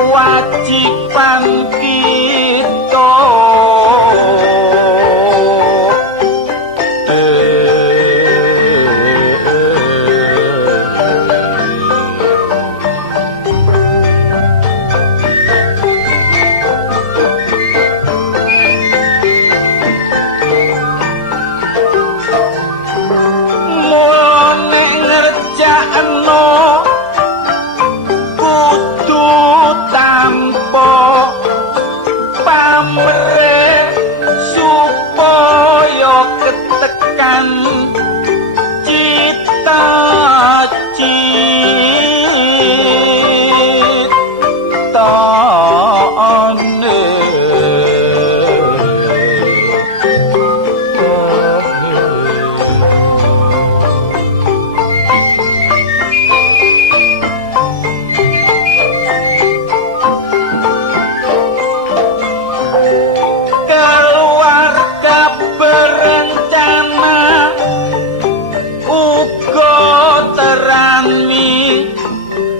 kewajiban kita kudu tanpa pamrih supaya ketekan cita-citane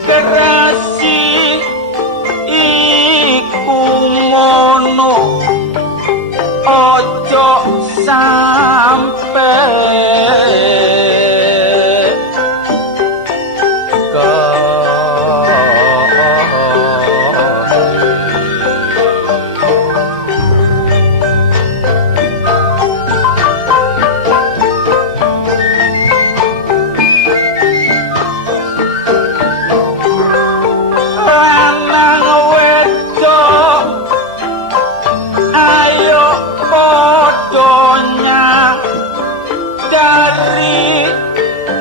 kerasi iku ngono ojo sampe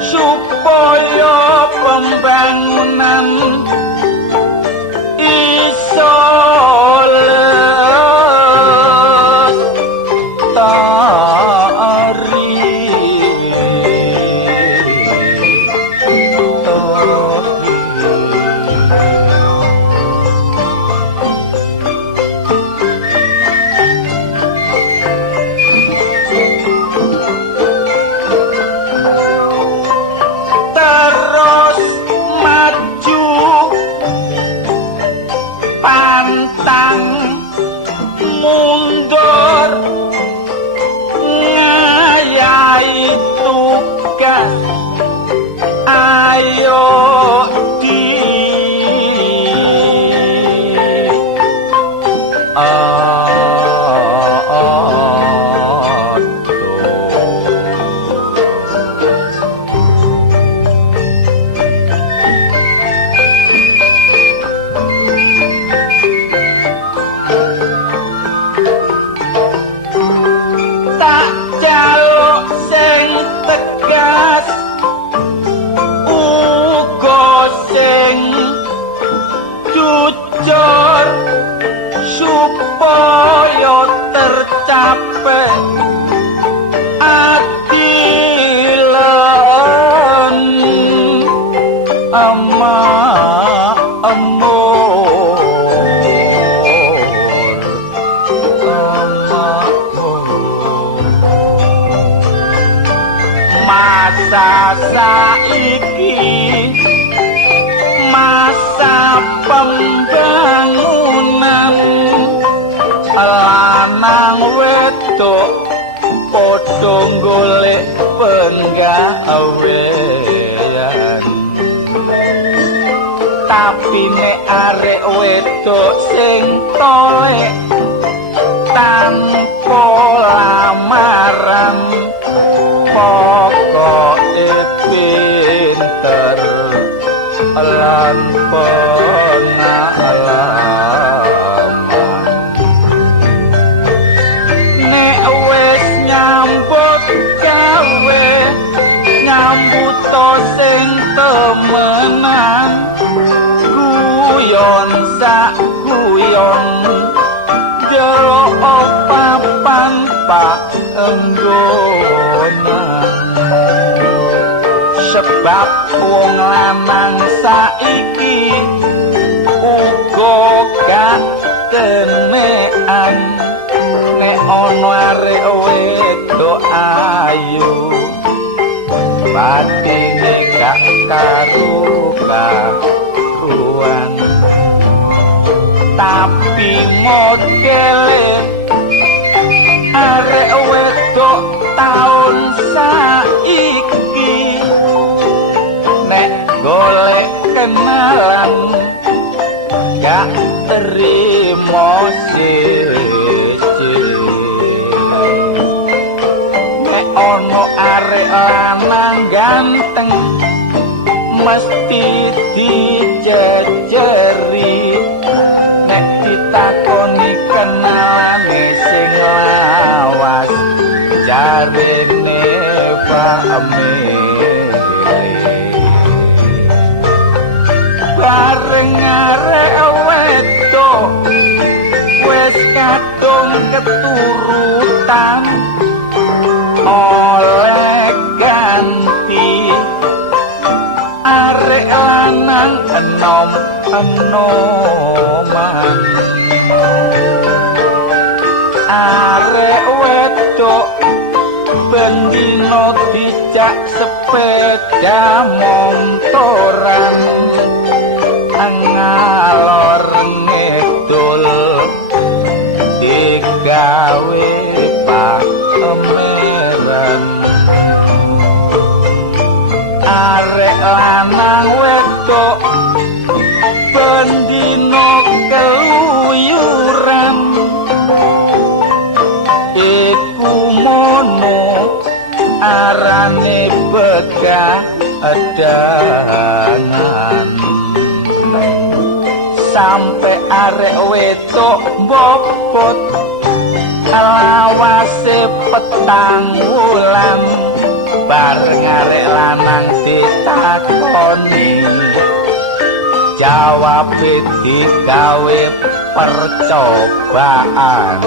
supaya pembangunan iso lestari pantang mundur ngayahi tugas ayo jujur supaya tercapai adilan masa saiki masa pembangunan lanang wedok padha golek penggawean tapi nek arek wedok sing tolek tanpa lamaran pokoke pinter lan pengalaman nek wis nyambut gawe nyambut sing temenan guyon sak guyon jero papan pak enggonan sebab wong lanang saiki uga gak kenekan nek ana arek wedok ayu batine gak karo karuan tapi modele arek wedok taun saiki nek golek kenalan gak terima siji nek ono arek lanang ganteng mesti dijejeri nek ditakoni kenalane sing lawas jarene pahame bareng arek wedok wis kadung keturutan oleh ganti arek lanang enom-enoman arek wedok bendino dijak sepeda montoran ngalor ngedul digawe pameran arek lanang wedok bendino keluyuran iku mono arane begadangan sampai arek wedok bobot lawase petang wulan bareng arek lanang ditakoni jawab digawe percobaan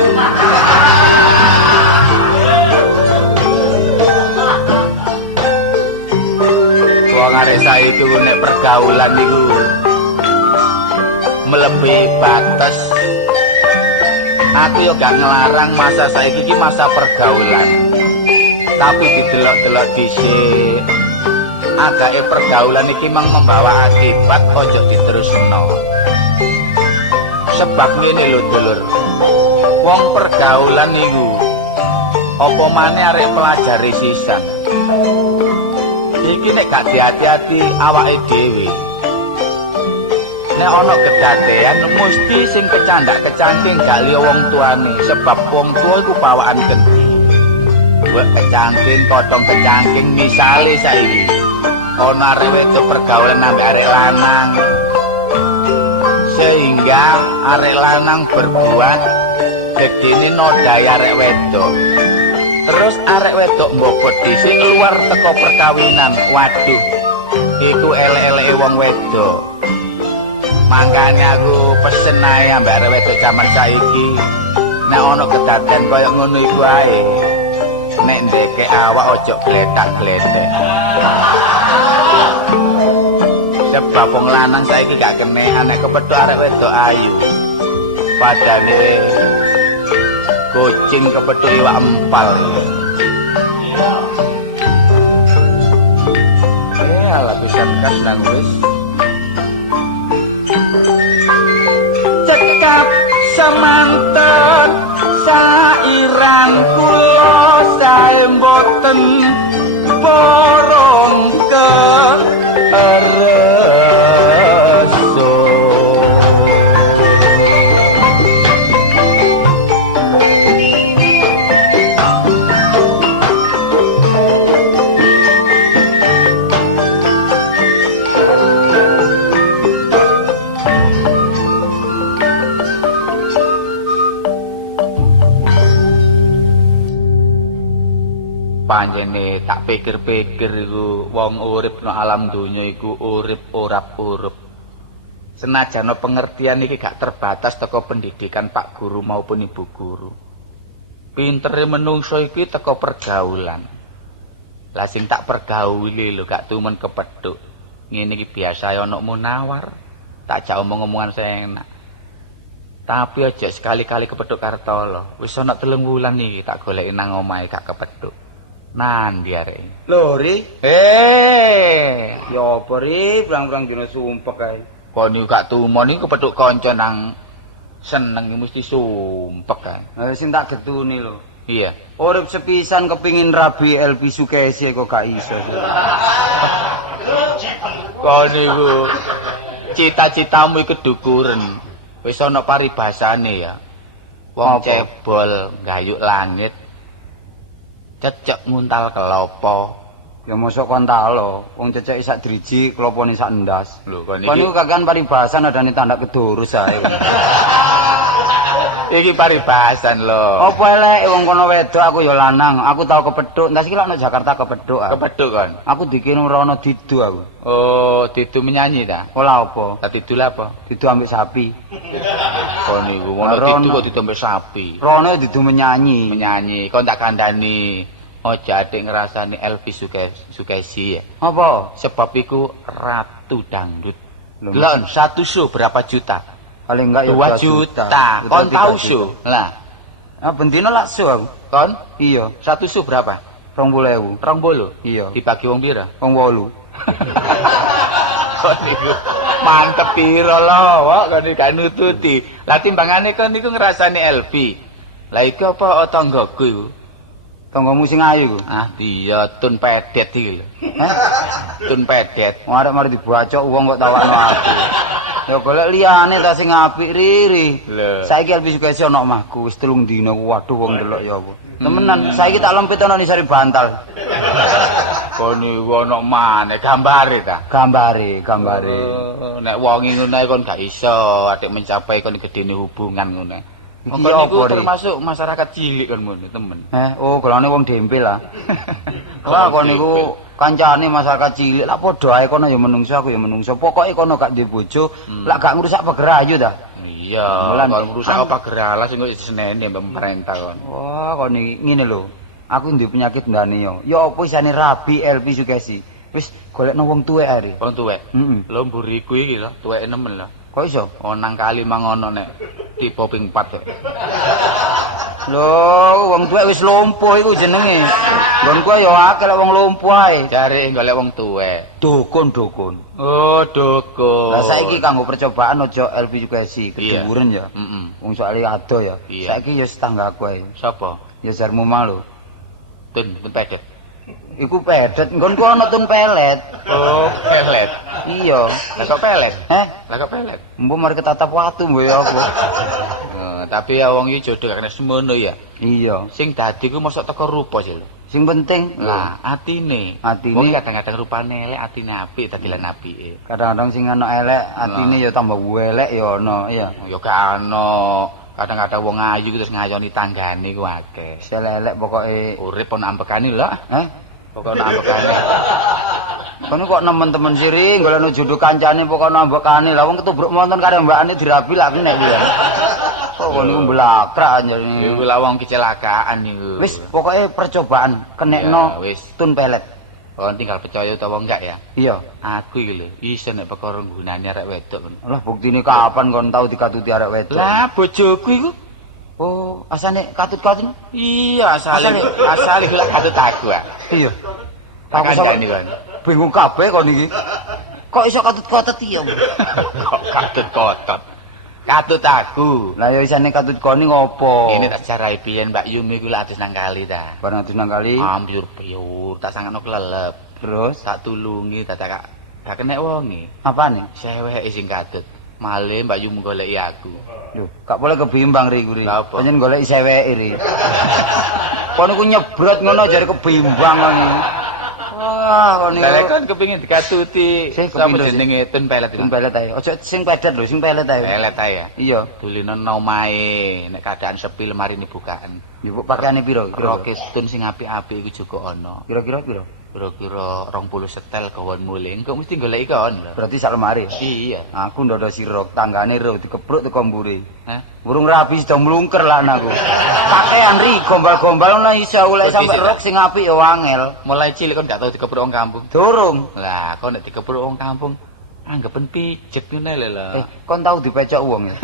wong arek saiki nek pergaulan niku melebihi batas. Aku yo gak ngelarang masa saiki iki masa pergaulan. Tapi didelok-delok dhisik. Agake pergaulan iki mang membawa akibat ojo diterusno. Sebab ngene lho dulur. Wong pergaulan niku apa maneh arek pelajari sisan. Iki nek gak hati-hati awake dhewe. Nek ana kedadean mesti sing kecandak-kecangking gak liya wong tuane sebab wong tua iku bawaan gede. Wek kecangking, kodhong kecangking misale saiki ana arek wedok pergaulan ambek arek lanang sehingga arek lanang berbuat gedene nodai arek wedok. Terus arek wedok mbobot dhisik keluar teko perkawinan. Waduh, iku elek-eleke wong wedok. Mangkane aku pesen ae ambek arek wedok jaman saiki nek ana kedaden kaya ngono iku ae nek ndeke awak ojo gletak-gletek. Sebab wong lanang saiki gak kenekan nek kepethuk arek wedok ayu. Padane kucing kepethuk iwak empal. Alah pisan kas nang wis cekap semanten sairang kula sae mboten porong kereso. Panjene tak pikir-pikir iku wong urip no alam donya iku urip urap-urup. Senajan pengertian iki gak terbatas teko pendidikan Pak Guru maupun Ibu Guru. Pintere menungso iki teko pergaulan. Lah sing tak pergauli lho gak tumen kepethuk. Ngene iki biasa ana munawar. Tak jak omong-omongan enak. Tapi aja sekali-kali kepethuk Kartolo. Wis ana 3 wulan iki tak goleki nang omahe gak kepethuk. Nandi arek. Lho, Ri. Ya apa Ri, brang-brang dina sumpek kae. Kon niku gak tumon iki kepethuk kanca nang Seneng mesti sumpek kan. Sing tak getuni lho. Iya. Urip sepisan kepingin rabi LP Sukesi kok gak iso. Kok niku cita-citamu iku kedukuren. Wis ana paribasane ya. Wong cebol gayuk langit. Cecek nguntal kelopo. Ya mosok kon talo, wong cecek sak driji, klopone sak ndas. Lho kon niku kakean paribasan adane tanda kedurus ae. Iki paribasan lho. Apa elek wong kono wedok aku ya lanang, aku tau kepethuk. Ndas iki lak nang Jakarta kepethuk. Kepethuk kon. Aku dikirim rono didu aku. Oh, didu menyanyi ta? Ola apa? Ta didu apa? Didu ambek sapi. Kon niku ngono didu kok didu ambek sapi. Rono didu menyanyi. Menyanyi, kon tak kandhani. Ojo adik ngrasani Elvi Sukesi ya. Apa? Sebab iku ratu dangdut. Lho, satu show berapa juta? Paling enggak ya 2 juta. Kon tahu show? Lah. Bendino lak show aku. Kon? Iya. Satu show berapa? 20.000. 20. Iya. Dibagi wong pira? Wong 8. Kon niku mantep pira lho, kok kon iki gak nututi. Lah timbangane kon niku ngrasani Elvi. Lah iki apa tanggaku iku? Tanggamu sing ayu ku. Ah, iya tun pedet iki lho. Tun pedet. Arek mari dibacok wong kok tawakno aku. Ya golek liyane ta sing apik riri. Saiki Elvi Sukesi ana omahku wis 3 dina. Waduh wong delok ya apa. Temenan, saiki tak lempit ana ni sari bantal. Kon niku ana maneh gambare ta? Gambare. Nek wong ngono ae kon gak iso atik mencapai kon gedene hubungan ngono. Iki apa termasuk masyarakat cilik kan ngono, temen. Oh, golane wong dempel lah. Wah, kon niku kancane masyarakat cilik, lak padha ae kono ya menungso, aku ya menungso. Pokoke kono gak duwe bojo, lak gak ngrusak pegerayu ta. Iya, kalau ngrusak apa geralah sing kok diseneni pemerintah kon. Wah, kon iki ngene lho. Aku duwe penyakit ndane yo. Ya apa isane rabi Elvi Sukesi. Wis golekno wong tuwek are. Wong tuwek. Lho mburiku iki lho, tuweke nemen lho. Kok iso? Onang kali mangono nek tipe ping 4 kok. Lho, wong tuwek wis lumpuh iku jenenge. Nggonku ya akeh wong lumpuh ae. Jare golek wong tuwek. Dukun. Oh, dukun. Lah saiki kanggo percobaan aja Elvi Sukesi keduren ya. Wong soalé ado ya. Saiki ya tetanggaku ae. Sapa? Ya jarmu malu. Tun pedet. Iku pedet, nggonku ana tun pelet. Oh, pelet. Iya. Lah kok pelet? Lah kok pelet? Mbok mari ketatap watu mbok ya apa. Tapi ya wong iki jodoh kene semono ya. Iya. Sing dadi ku mosok teko rupa sih lho. Sing penting lah atine. Wong kadang-kadang rupane elek, atine apik dadi lan apike. Kadang-kadang sing ana elek, atine ya tambah elek ya ana, iya. Ya gak ana. Kadang-kadang wong ayu terus ngayoni tanggane ku akeh. Selelek pokoke urip ana ambekane lho. Pokoke ana ambekane. Kono kok nemen-temen siri golekno jodoh kancane pokoke ana ambekane. Lah wong ketubruk monton karo mbakane dirabi lak nek kuwi. Kok niku mblakrak anjene. Iku lah wong kecelakaan niku. Wis pokoke percobaan kenekno tun pelet. Oh, tinggal percaya utawa enggak ya? Iya. Aku iki lho, iso nek perkara nggunane arek wedok. Lah buktine kapan kon tau dikatuti arek wedok? Lah bojoku iku. Oh, asane katut-katut? Iya, asale iku lak katut aku. Iya. Aku kandhani kon. Bingung kabeh kon iki. Kok iso katut-katut iya? Kok katut-katut? Katut aku. Lah ya isane katut koni ngopo? Ini tak carai piyen Mbak Yumi ku lak atus nang kali ta. Barang atus nang kali. Ambyur-byur, tak sangano klelep. Terus tak tulungi dadak gak kenek wonge. Apane? Ceweke sing katut. Male Mbak Yumi goleki aku. Lho, gak boleh kebimbang ri kuwi. Panjen goleki ceweke ri. Kon niku nyebrot ngono jare kebimbang ngene. Wah, kon niku. Lah kan kepengin dikatuti sama jenenge tun pelet. Tun pelet ae. Aja sing pedet lho, sing pelet ae. Pelet ae ya. Iya. Dulinen omahe nek keadaan sepi lemari ini bukaan. Ya kok pakaiane piro? Roke tun sing apik-apik iku juga ana. Kira-kira piro? Kira-kira 20 setel gawon muling. Kok mesti goleki kon lho. Berarti sak lemari. Iya. Aku ndodo sirok tanggane ro dikepruk teko mburi. Burung rabi sudah mlungker lah anakku. Pakaian ri gombal-gombal ngono iso oleh sampe rok sing apik ya wangel. Mulai cilik kon gak tau dikepruk wong kampung. Durung. Lah, kok nek dikepruk wong kampung Anggapen pijet ngene lho lho. Kon tau dipecok wong ya.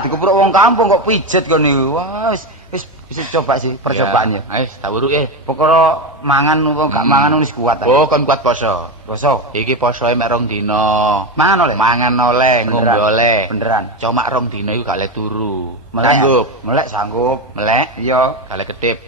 Dikepruk wong kampung kok pijet kon niku. Wah, wis coba sih percobaan ya. Ayo tak uruke. Pokoknya mangan apa gak mangan wis kuat. Oh, kon kuat poso. Poso. Iki posoe mek 2 dina. Mangan oleh. Mangan oleh, ngombe oleh. Beneran. Cuma 2 dina iku gak le turu. Sanggup. Melek sanggup. Melek? Iya. Gak le ketip.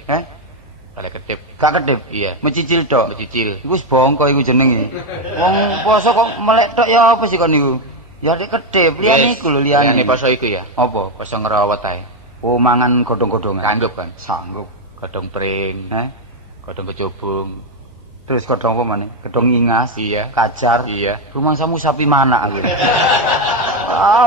Gak le ketip. Gak kedip. Iya. Mecicil tok. Mecicil. Iku wis bongko iku jenenge. Wong poso kok melek tok ya apa sih kon niku? Ya lek kedip, liyane iku lho liyane. Liyane poso iku ya. Apa? Poso ngerawat ae. Oh, mangan godhong-godhongan. Sanggup kan? Sanggup. Godhong pring. Godhong kecubung. Terus godhong apa maneh? Godhong ingas. Iya. Kajar. Iya. Rumangsamu sapi mana aku.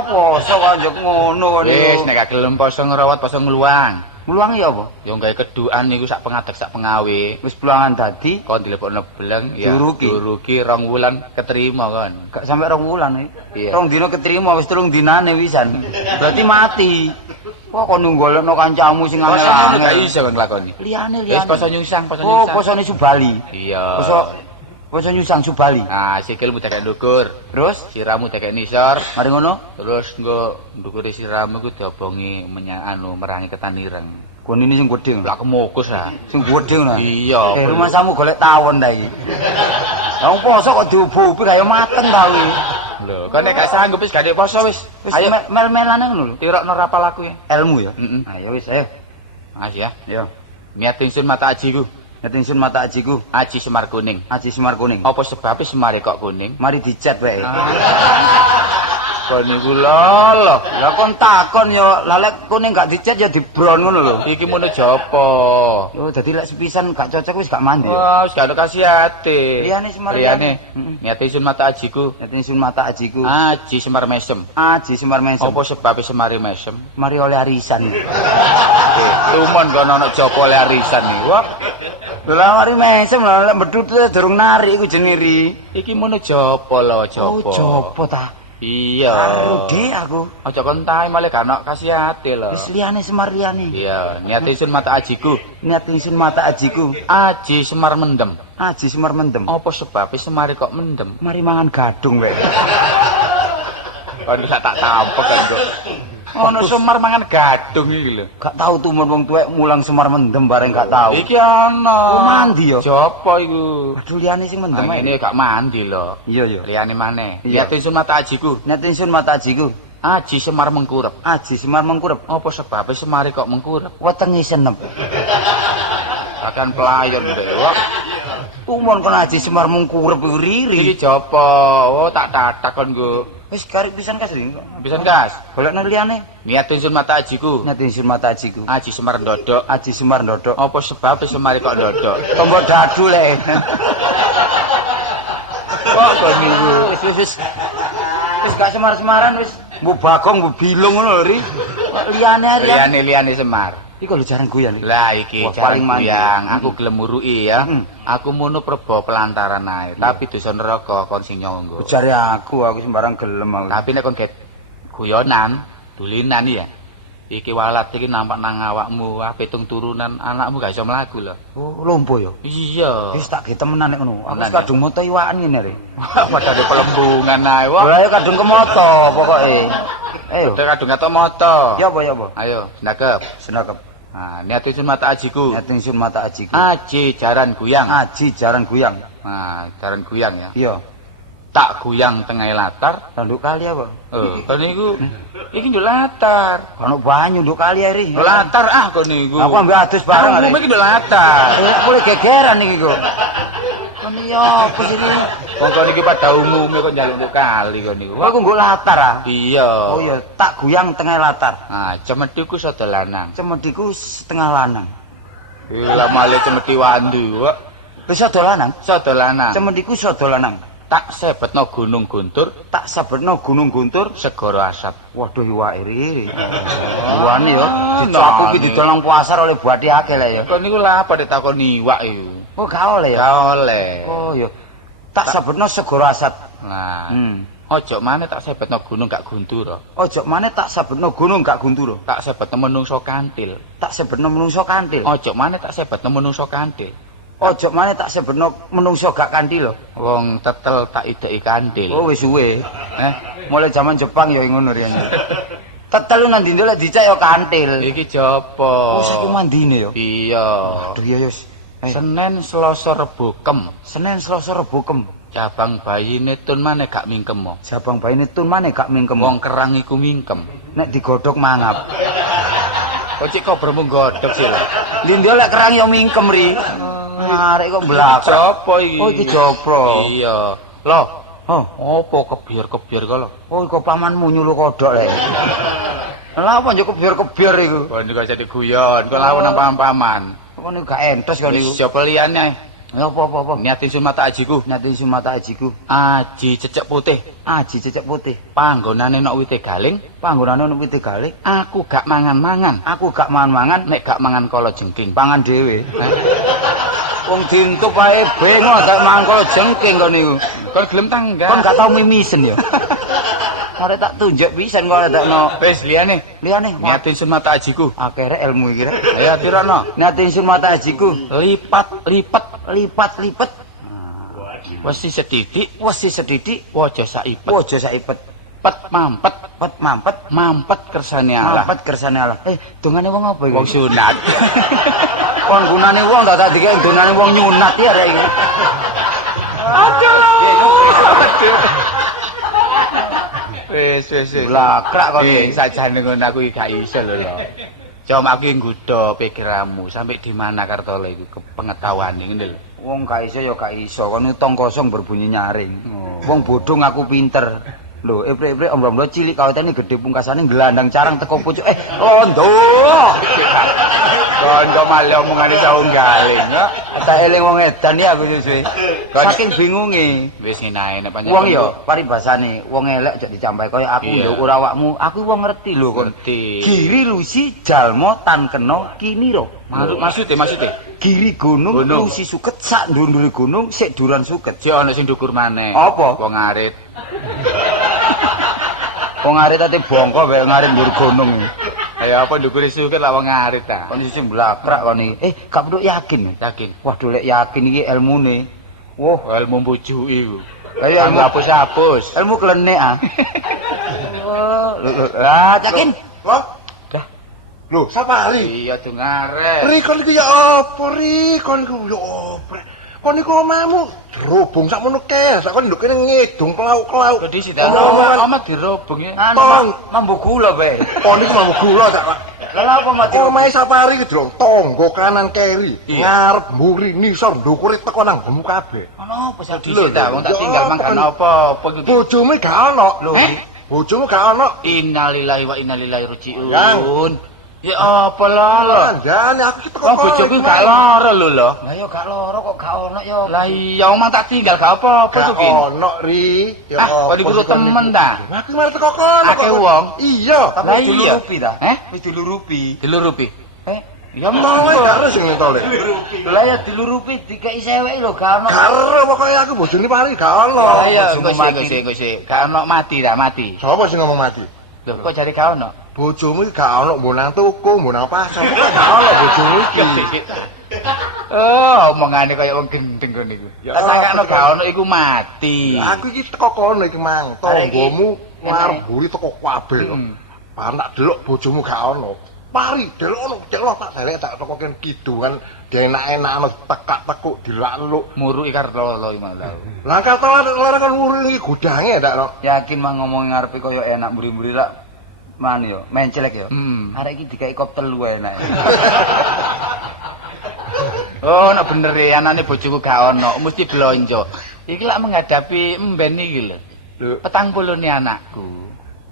Poso kok njuk ngono niku. Wis nek gak gelem poso ngerawat poso ngluwang. Ngluwang ya apa? Yo gawe kedukan niku sak pengadeg sak pengawe. Wis pulangan dadi Kon dilepokno beleng ya. Duruki 2 wulan keterima kon. gak sampe 2 wulan Iya. 2 dina keterima wis 3 dinane wisan. Berarti mati. Wah kok nunggolno kancamu sing Poso ngono gak angel. iso kon lakoni. Liyane. Wis poso nyungsang, poso Oh, nyungsang. posone Subali. Iya. Poso nyusang Subali. Nah, sikilmu tekek ndukur, Terus siramu tekek nisor, mari ngono, terus nggo ndukure siramu ku diobongi menyang merangi ketan ireng. kon ini sing gedhe. Lah kemokus ah. Sing gedhe ngono. Iya. Rumah samu golek tawon ta iki. Wong poso kok diubu-ubi kaya mateng ta kuwi. Lho, kok nek gak sanggup wis gak poso wis. Ayo mel-melane ngono lho. Tirokno rapal aku ya. Ilmu ya. Heeh. Ayo wis ayo. Mas ya. Yo. Niat ingsun mata ajiku. Ngetingsun mata ajiku. Aji Semar kuning. Aji Semar kuning. Apa sebabnya Semar kok kuning? Mari dicet wae. Kon niku lho. Lah kon takon yo, lah lek kuning gak dicet ya dibron ngono lho. Iki mune jopo. Yo dadi lek sepisan gak cocok wis gak mandi. Wah, wis gak ada kasihate. Liyane Semar Liyane. Heeh. Niat ingsun mata ajiku. Ngetingsun mata ajiku. Aji Semar mesem. Aji Semar mesem. Apa sebabnya Semar mesem? Mari oleh arisan. Tumon kono ana jopo le arisan niku. Wah, Lah mari mesem lho lek medhut durung nari iku jenenge ri. iki mune jopo lho, Oh, jopo. jopo ta? Iya. Karo dhek aku. Aja kon tae malah gak ono kasihate lho. Wis liyane Semar liyane. Iya, niat ingsun mata ajiku. Niat ingsun mata ajiku. Aji Semar mendem. Aji Semar mendem. Apa sebabnya Semar kok mendem? Mari mangan gadung wae. Kon gak tak tampek kan kok. Ono Semar mangan gadung iki lho. Gak tau tumun wong tuwek mulang Semar mendem bareng gak tau. Iki ono. Oh, mandi ya? Jopo iku? Aduh liyane sing mendem Nah, ae. ini gak mandi lho. Iya ya. Liyane maneh. Iya. Lihat ingsun mata ajiku. Niat ingsun mata ajiku. Aji Semar mengkurep. Aji Semar mengkurep. Apa sebabnya Semar kok mengkurep? Wetenge senep. Akan pelayon ndek. Wah, Umon kon Aji Semar mengkurep iku riri. iki jopo? Oh, tak tatak kon nggo. Wis karep pisan kas ri. Pisan gas. Golekno liyane. Niat ingsun mata ajiku. Niat ingsun mata ajiku. Aji Semar ndodok. Aji Semar ndodok. Apa sebabnya Semar kok ndodok? Tombo dadu le. Kok kon niku? Wis gak semar-semaran wis. Mbok bagong mbok bilung ngono lho ri. Liyane Liyane Semar. Iku lho jaran goyan. Lah iki Wah, paling paling yang mandi. aku gelem muruki ya. Mm. Aku munu prebo pelantaran ae, tapi dosa neraka kon sing nyonggo. Jare aku sembarang gelem aku. Tapi nek kon get guyonan, dulinan ya. Iki walat iki nampak nang awakmu, pitung turunan anakmu gak iso mlaku lho. Oh, lompo ya. Iya. Wis tak ge temenan nek ngono. Aku Temenan, kadung moto iwakan ngene re. Padahal pelembungan ae. Wah, Lah kadung kemoto pokoke. Ayo. kadung kata moto. Ya apa? Ayo, ndakep. Senakep. Nah, niat ingsun mata ajiku. Niat ingsun mata ajiku. Aji jaran guyang. Aji jaran guyang. Nah, jaran guyang ya. Iya. Tak guyang tengah latar. Tanduk kali apa? Kon niku iki yo latar. Ono banyu nduk kali ri. Latar kon niku. Aku ambek adus bareng. Aku iki yo latar. Boleh gegeran iki kok. Kon iya apa sih ini? Wong kon iki pada umume kok njaluk nduk kali kon niku. Aku nggo latar ah. Iya. Oh iya, tak guyang tengah latar. Nah, cemediku sada lanang. Cemediku setengah lanang. Lah male cemedi wandu, kok. Wis sada lanang. Sada lanang. Cemediku sada lanang. Tak sebetno Gunung Guntur, Tak sabetno Gunung Guntur. Segara Asap. Waduh iwake ri. Iwane yo. nah, Aku iki didol nang pasar oleh buati akeh lah ya. Kon niku lha apa ditakoni iwak iku? Oh gak oleh ya. Gak oleh. Oh iya. Tak sabetno Segara Asat. Nah, Hmm. ojo maneh tak sebetno gunung gak guntur. Ojo maneh tak sabetno gunung gak guntur. Tak sebetno menungso kantil. Tak sabetno menungso kantil. Ojo maneh tak sebetno menungso kantil. Ojo maneh tak sebetno menungso gak kandil lho. Wong tetel tak ideki kandil. Oh wis suwe. Mulai zaman Jepang ya ngono riyen. Tetel nang ndi lek dicek ya kantil. Iki jopo? Oh saku mandine ya. Iya. Aduh ya wis. Senin, Selasa, Rebo, Kem. Senin, Selasa, Rebo, Kem. Cabang bayine tun maneh gak mingkem mo. Cabang bayine tun maneh gak mingkem. Wong kerang iku mingkem. Nek digodhog mangap. Kok cik kok bermu godhog sih lho. Lindo lek kerang ya mingkem ri. Arek kok blak. Sopo iki? Oh iki jopro. Iya. Loh, oh, opo kebiar-kebiar kok lho? Oh iku pamanmu nyuluh kodhok lek. Lah apa yo kebiar-kebiar iku? Kok niku jadi guyon, kok lawan nang paman. Kok niku gak entos kok niku. Siapa liyane? Ya apa-apa. Niatin sumata ajiku. Niatin sumata ajiku. Aji cecek putih. Aji cecek putih. Panggonane nok wite galing. Panggonane nok wite galing. Aku gak mangan-mangan. Aku gak mangan-mangan. Nek gak mangan kala jengking. Pangan dhewe. Wong dintup wae bengok gak mangan kala jengking kok niku. Kon gelem tangga. Kon gak tau mimisen ya. Arek tak tunjuk pisan kok adakno. Wis liyane. Niatin sumata ajiku. Akere ilmu iki rek. Ayo pirana? Niatin sumata ajiku. Lipat-lipet. Wesi sedidik, waja saipet. Pet mampet kersane Allah. Dongane wong apa iki? Wong sunat. Kon gunane wong tak dikek dongane wong nyunat ya rek iki. Aduh. Wis. Blakrak kok sajane ngono aku iki gak iso lho. Cuma aku nggodha pikiranmu sampai di mana Kartolo iku kepengetahuane ngene lho. Wong gak iso ya gak iso, kon tong kosong berbunyi nyaring. Wong bodho ngaku pinter. Lho, eprek-eprek ombro-ombro cilik kawetane gedhe pungkasane gelandang carang teko pucuk. Londo. Londo malah omongane saunggaling, ya. Tak eling wong edan ya aku suwe. Saking bingunge. Wis nginae napa wong ya paribasane, wong elek jek dicampahi kaya aku ya ora awakmu. Aku wong ngerti lho kon. Giri lusi jalma tan kena kinira. Maksudnya? Giri gunung lusi suket sak ndur-ndure gunung sik duran suket. Sik ana sing ndukur maneh. Apa? Wong arit. Wong arit ate bongko wae ngarit ndur gunung. Ayo apa ndukure suket lah wong arit ta. Kon sing blakrak kon iki. Gak perlu yakin. Waduh lek yakin iki ilmune. Woh, ilmu mbujuki iku. Kaya ilmu hapus-hapus. Ilmu klenek ah. Lah, yakin. Lho, Sapari? Iya, dengare. Ri, kon iku ya apa, Ri? Kon iku ya apa? Kon iku omahmu dirobong sakmono kae, sak kon nduk kene ngedung klauk-klauk. Dadi sidana omah dirobong ya. Anu mambu gula bae. Kon iku mambu gula tak. Lah apa mati? Omahe Sapari iki jero tangga kanan keri, ngarep mburi nisor ndukure teko nang bemu kabeh. Ono apa sak Lho, wong tak tinggal mangkan apa-apa iku. Bojomu gak ono. Lho, bojomu gak ono. Innalillahi wa inna ilaihi raji'un. Ya apa lho? Jane aku teko kok bojoku gak lara lho. Lah ya gak lara kok gak ono ya. Lah iya omang tak tinggal gak apa-apa tuh ki. Ono Ri. Ya kok iku temen ta? Aku mari teko kono. Akeh wong. Iya, tapi dilurupi ta? Wis dilurupi. Ya mau karo sing nentole. Lah ya dilurupi dikeki sewek lho gak ono. Karo pokoke aku bojone Pari gak ono. Lah iya kok gak ono mati. Sapa sing ngomong mati? Lho kok jare gak ono? Bojomu iki gak ono mbok nang toko, mbok nang pasar. Gak ono bojomu iki. Oh, omongane kaya wong gendeng kene iku. Tak sakno gak ono iku mati. Aku iki teko kono iki mang. Tanggomu ngarep mburi teko kabeh. Pan tak delok bojomu gak ono. Pari delok tak delek tak teko kene kidungan dienak-enakno tekak-tekuk dilaluk. Muruki Kartolo iki malah. Lah Kartolo lara kan muru iki gudange ndak no. Yakin mang ngomong ngarepe kaya enak mburi-mburi rak man yo, mencelek yo. Arek iki dikeki kop telu enak. Oh, nek bener ya anane bojoku gak ono, mesti blonjo. Iki lak menghadapi emben iki lho. 40 ni anakku.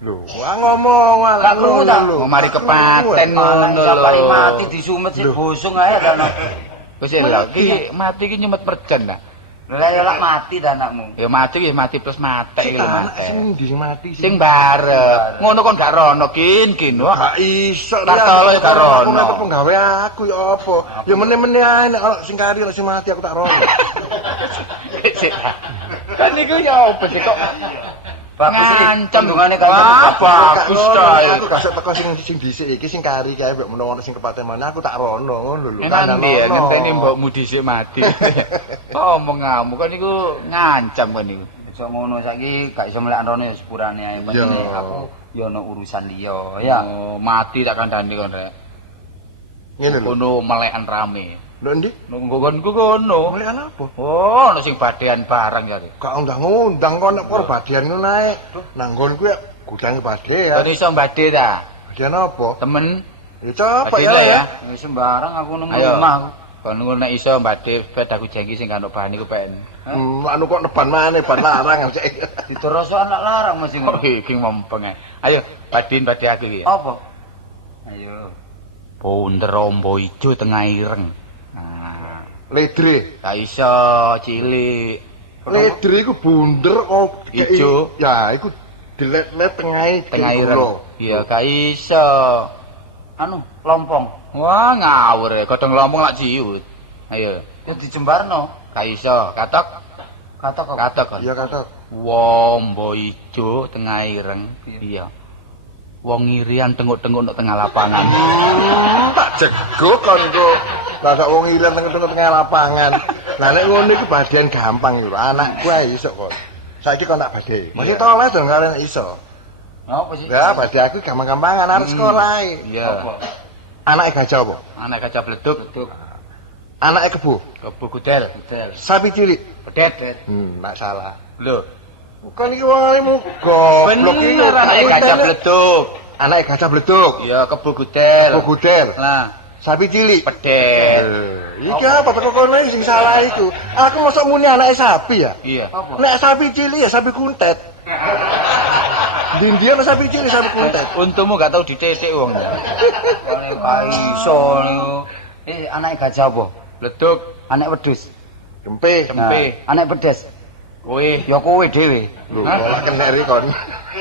Lho, ngomong gak krungu ta? Mau mari kepaten ngono lho. Mari mati disumet sik bosong ae ana. Wis lho, iki mati iki nyumet perjan ta. Lah ya lak mati ta anakmu. Ya mati plus matek iki lho mati. Sing ndi sing mati? Sing barep. Ngono kon gak rono kin. Wah, gak iso. Kartolo gak rono. Aku penggawe aku ya apa? Ya meneh-meneh ae nek ono sing kari sing mati aku tak rono. Kan niku ya apa sih kok Bagus iki. Ngancem Tundungane Wah, bagus ta. Aku gak teko sing dhisik iki sing kari kae mbek menawa sing kepaten mana aku tak rono ngono lho. Enak ya ngenteni mbokmu dhisik mati. Omong ngamuk kan niku ngancam kan niku. Iso ngono saiki gak iso mlek rono ya sepurane ae. Pesine aku ya ana urusan liya ya. Oh, mati tak kandhani kon rek. Ngene lho. Kono melekan rame. Lho ndi? Nggonku kono. Melekan apa? Oh, ono sing badean barang ya. Gak undang-undang kok nek por badian ngono ae. Nanggonku ya gudange badean. Kon iso mbade ta? Badian apa? Temen Ya coba Badhe ya. Wis sembarang aku nemu Ayo. omah aku. Kon ngono nek iso mbade bet aku janji sing karo bahan iku pen. Anu kok neban maneh ban larang cek. Diteroso anak larang mesti Oh, ngono. iki mempeng ae. Ayo, badin badhe aku iki. Apa? Ayo. Ponder ombo ijo tengah ireng. Nah, Ledre. gak iso cilik. Ledre iku bunder kok Ijo. Ya, iku dilet-let tengahe Tengah ireng. Iya, gak iso. Anu, lompong. Wah, ngawur ya, godhong lompong lak ciut. Ayo, Ya dijembarno. gak iso. Katok, Katok kok. katok kon. Iya kata. Wombo ijo tengah ireng. Iya. Wong irian tenguk-tenguk nek tengah lapangan. Tak jegok kon kok. Lah sak wong ilang tengah lapangan. Lah nek ngono iku badian gampang lho. Anakku ae iso kok. Saiki kon tak badhe. Mesti toleh dong karen iso. Apa sih? Ya, badhe aku gampang-gampangan arep sekolah ae. Iya. Apa? Anake gajah apa? Anak kaca bleduk, Anake kebo. kebu gudel, Hotel. Sapi cilik. pedet. Mak salah. Lho, Kan iki wongmu goblok iki. bener anak kaca bleduk. Anake gajah bleduk. Iya, kebu gudel. Kebo gudel. Nah, Sapi cilik. pedet. Iki apa teko kono iki sing salah iku? Aku mosok muni anake sapi ya. Iya. Apa? Nek sapi cilik ya sapi kuntet. Dindian sapi cilik sapi kuntet. Untungmu gak tau ditetik wong. Kone gak iso niku. Anake gajah apa? Bleduk, Anak wedhus. Gempe. Tempe. Anak pedes. kowe. Ya kowe dhewe. Lho, malah kena ri kon.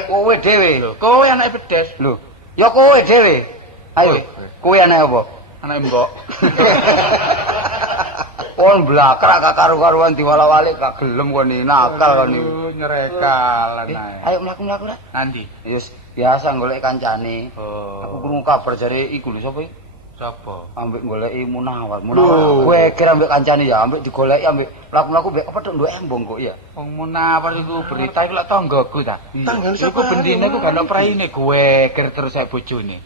Kowe dhewe. Lho, kowe anak pedes. Lho, ya kowe dhewe. Ayo, kowe anak apa? Anak mbok. Kon blakrak gak karu-karuan diwala-wali gak gelem kon iki nakal kon iki. Nyerekalan ae. Ayo mlaku-mlaku rek. Nanti. Yus biasa golek kancane. Oh. Aku krungu kabar jare iku lho sapa iki? Sapa? Ambek goleki Munawar. Loh. Kowe kira ambek kancane ya, ambek digoleki ambek mlaku-mlaku mbek apa tok nduk embong kok ya. Wong Munawar iku berita iku lak tanggaku ta. Tanggane Iku sapa? bendine iku gak ono praine gue kir terus saya bojone.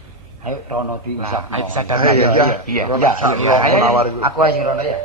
Ayo rono diusap. Ayo sadar Ayo, ayo. iya. Iya. Rono Ya, sak iya, ayo, Munawar iku. aku ae sing rono ya.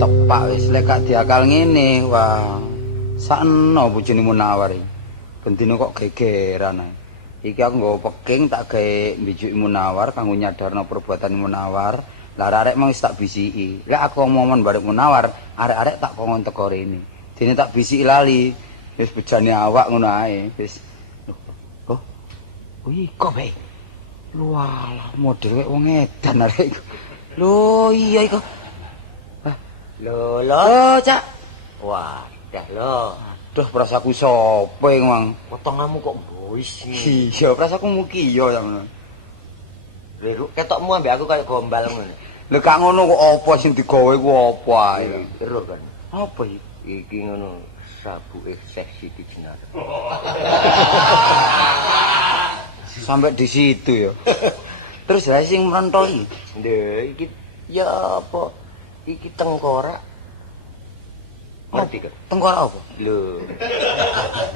Tepak wis lek gak diakal ngene, wah. Sakno bojone Munawar iki. Bendino kok gegeran ae. Iki aku nggawa peking tak gawe mbijuki Munawar kanggo nyadarno perbuatan Munawar. Lah arek mung wis tak bisiki. Lek aku ngomong bareng Munawar, arek-arek tak kongkon teko rene. Dene tak bisiki lali. Wis bejane awak ngono ae. Wis. Oh. Kuwi kok bae. Lho alah model kaya wong edan arek iku. Lho iya iku. Lho, Cak. Wah, dah lo. Aduh, prasaku sopo iki, Mang? Potonganmu kok bois iki. Iya, prasaku mukiyo ya ngono. Lho, ketokmu ambek aku kayak gombal ngono. Lho gak ngono kok apa sing digawe ku apa ae? Ero kan. Apa iki? Iki ngono sabuke seksi dijenar. Sampai di situ ya. Terus lah sing merontoli. Lho, iki Ya apa? Iki tengkorak. Ngerti kan? Tengkorak apa? Lho.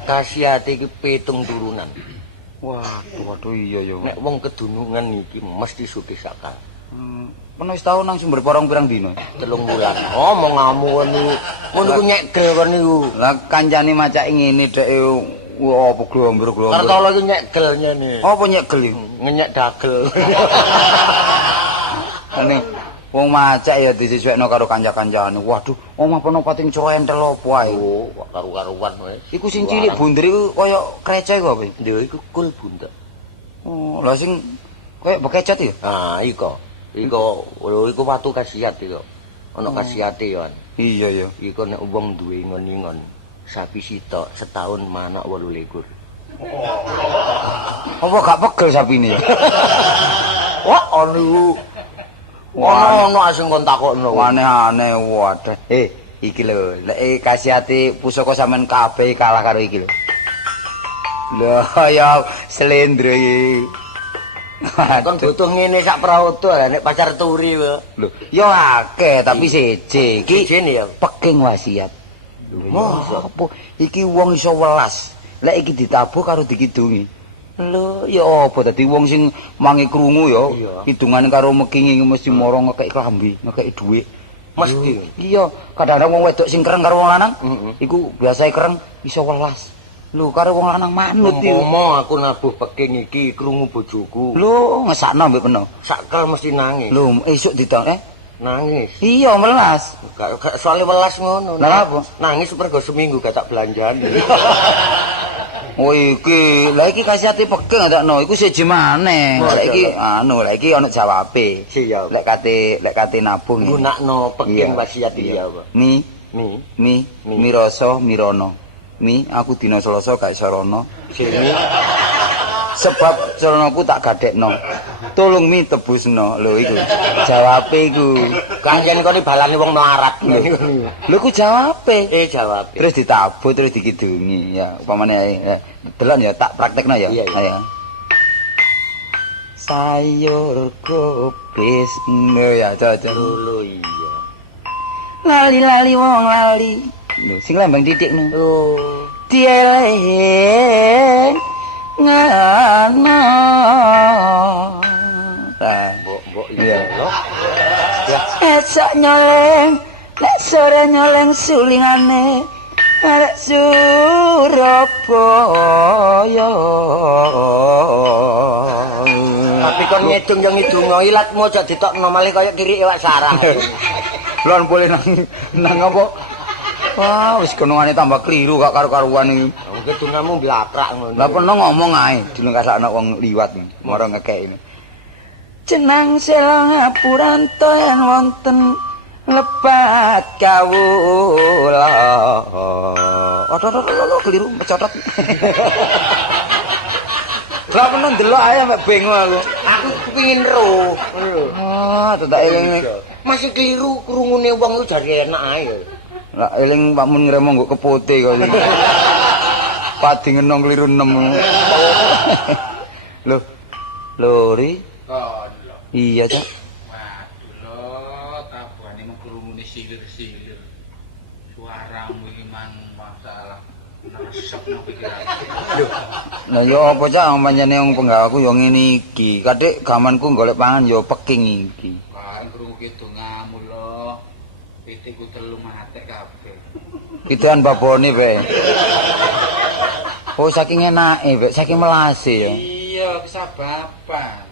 Khasiate iki 7 turunan. Waduh iya ya. Nek wong kedunungan iki mesti sugih sakal. Pernah wis tau nang sumber porong pirang dino? 3 bulan. Ngomong ngamu niku. Ngono ku nyekel kon niku. Lah kancane macake ngene dhek apa glomber-glomber. Kartolo iki nyekel nyene. Apa nyekel iki? Ngenyek dagel. Ane wong macak ya disesuaikno karo kanca-kancane. Waduh, omah peno pating entel apa ae. Oh, karu-karuan wae. Iku sing cilik bunder iku kaya krecek kok, Pak. Lho iku kul bunder. Oh, lah sing kaya bekecet ya? Ah, iku watu khasiat iku. Ana khasiate yo. Iya ya. Iku nek wong duwe ngon-ngon sapi sitok setahun manak 8 ekor. Apa gak pegel sapine? Wah, anu. Ono asing kon takokno. Aneh-aneh waduh. Iki lho, lek khasiate pusaka sampean kabeh kalah karo iki lho. Lho ya slendro iki. Kon butuh ngene sak praoto nek pacar turi wae. Lho, ya akeh tapi siji iki Jene ya. peking wasiat. Masa Apa iki wong iso welas. Lek iki ditabuh karo dikidungi. Lho, ya apa dadi wong sing mangi krungu ya, kidungane karo mekingi mesti mara ngekeki klambi, ngekeki dhuwit. mesti. Iya, kadang-kadang wong wedok sing kereng karo wong lanang, iku biasae kereng iso welas. Lho, karo wong lanang manut iki. Ngomong aku nabuh peking iki krungu bojoku. Lho, ngesakno mbek peno. Sakal mesti nangis. Lho, esuk ditang Nangis. Iya, welas. Gak soalnya welas ngono. Lah apa? Nangis mergo seminggu gak tak belanjani. Oh iki, lah iki khasiate peking ndakno, iku siji maneh. Lah iki lah iki ana jawabe. Siap. Lek kate nabung. Gunakno peking wasiat iya, Pak. Mi rasa mirono. Mi aku dina Selasa gak iso rono. Sini Sebab celanaku tak gadekno. Tolong mi tebusno. Lho iku. Jawabe iku. kanjen kene balane wong melarat. Lho iku jawabe. Jawab. Terus ditabuh terus dikidungi ya. Upamane delon ya tak praktekno ya. Iya. Ayo. Sayur kopis ya cocok. Lho iya. Lali-lali wong lali. Lho sing lambang titik no. Oh. Dieleng ngana. Mbok iya lho. Esok nyoleng, nek sore nyoleng sulingane arek Surabaya. Tapi kon ngedung yo ngidungo ilatmu aja ditokno malih kaya kiri iwak sarang. Lon boleh nang apa? Wah, wis kenungane tambah kliru gak karo-karuan iki. Mungkin dungamu blakrak ngono. Lah peno ngomong ae, dilengkasakno wong liwat iki, marang ngekeki. Jenang selang ngapuranto yen wonten lebat kawula. Aduh, keliru mecotot. Lah peno ndelok ae mek bingung aku. Aku kepengin ro. Ah, tak eling. Masih keliru krungune wong iku jare enak ae. Lah eling Pak Mun ngremo nggo kepote kok iki. Padi ngenong kliru 6. Lho, Ri. Iya, Cak. Waduh lho, tabuhane mengkrungune silir-silir. Suaramu iki mang masalah neresep nang pikiran. Lah ya apa Cak, pancene wong penggawaku ya ngene iki. Kadek gamanku golek pangan ya peking iki. Bareng krungu kidungamu lho. Pitikku telu matek kabeh. Kidan babone, Pak. Oh, saking enake, Pak, saking melase ya. Iya, kesababan.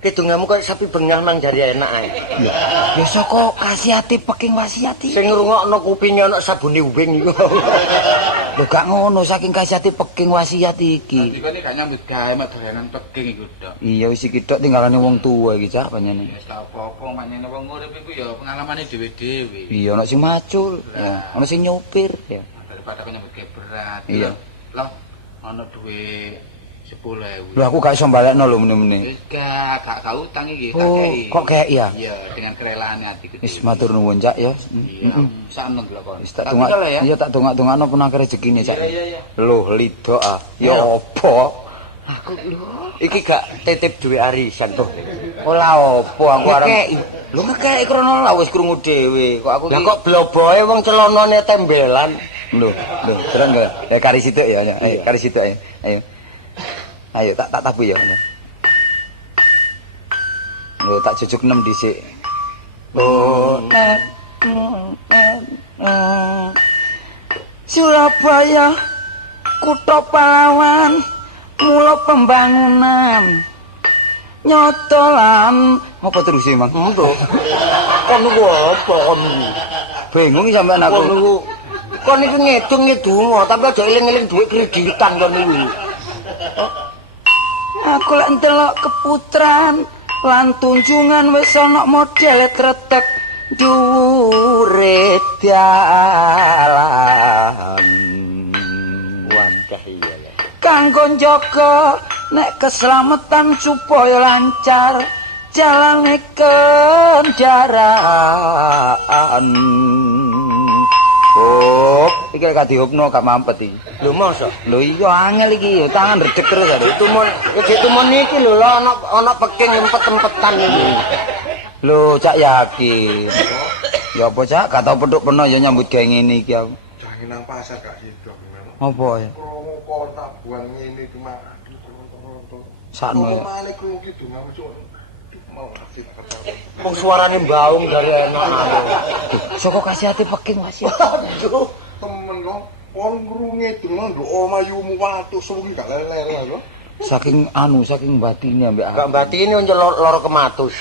Kidungamu kok sapi bengah nang jari enak ae. Ya saka khasiate peking wasiat iki. Sing ngrungokno kupinge ana sabune uwing iku. Lho gak ngono, saking khasiate peking wasiat iki. Dadi kene gak nyambut gawe mek dolanan peking iku tok. Iya wis iki tok tinggalane wong tuwa iki, Cak, pancene. Wis tak apa-apa maknane wong urip iku ya pengalamane dhewe-dhewe. Iya, ana sing macul, ya, ana sing nyopir, ya. Daripada nyambut gawe berat. Iya. Loh, ana duwe 10.000. Lho aku gak iso balekno lho meneh-meneh. Wis gak utang iki, tak Oh, kei. kok kayak ya? Iya, dengan kerelaan hati gede. Wis matur nuwun, Cak ya. Iya, sakno lho kon. Wis tak dongak, iya tak dongak-dongakno penangke rezekine, Cak. Iya. Lho, lido ah. Ya apa? Aku lho, iki gak titip duwe arisan toh. Ora apa aku arep Lho ngekek krono lah wis krungu dhewe. Kok aku Lah kok bloboe wong celanane tembelan. Lho, terang enggak? Ya kari situ ya. Ayo, kari situ ayo. Ayo. Ayo tak tabu ya. Lho tak jujuk 6 dhisik. Oh. Surabaya kutha pahlawan mula pembangunan nyotolan apa terus sih Mang? Ngono. Kon niku apa kon niku? Bingung iki sampean aku. Kon niku ngedung tapi aja eling-eling dhuwit kreditan kon niku. Aku lek ndelok keputran lan tunjungan wis ana model tretek dhuwure dalan. Wadah iya lho. Kanggo njaga nek keselamatan supaya lancar jalane kendaraan. Oh, iki lek dihupno gak mampet iki. Lho mosok. Lho iya angel iki, tangan redeg terus ada. Tumon iki lho ana peking empet-empetan iki. Lho cak yakin. Ya apa cak, gak tau pedhuk peno ya nyambut gawe ngene iki aku. Jangan nang pasar gak sido memang. Apa ya? Kromo kok tabuhan ngene cuma Sakno. Mane krungu ki donga cuk. Mau ngasih kata. Wong suarane mbaung dari enak anu. Soko kasih hati peking Mas. Aduh, temen kok kon ngrunge donga nduk omayumu watu suwi gak lele lho. Saking batine ambek Gak batine lara kematus.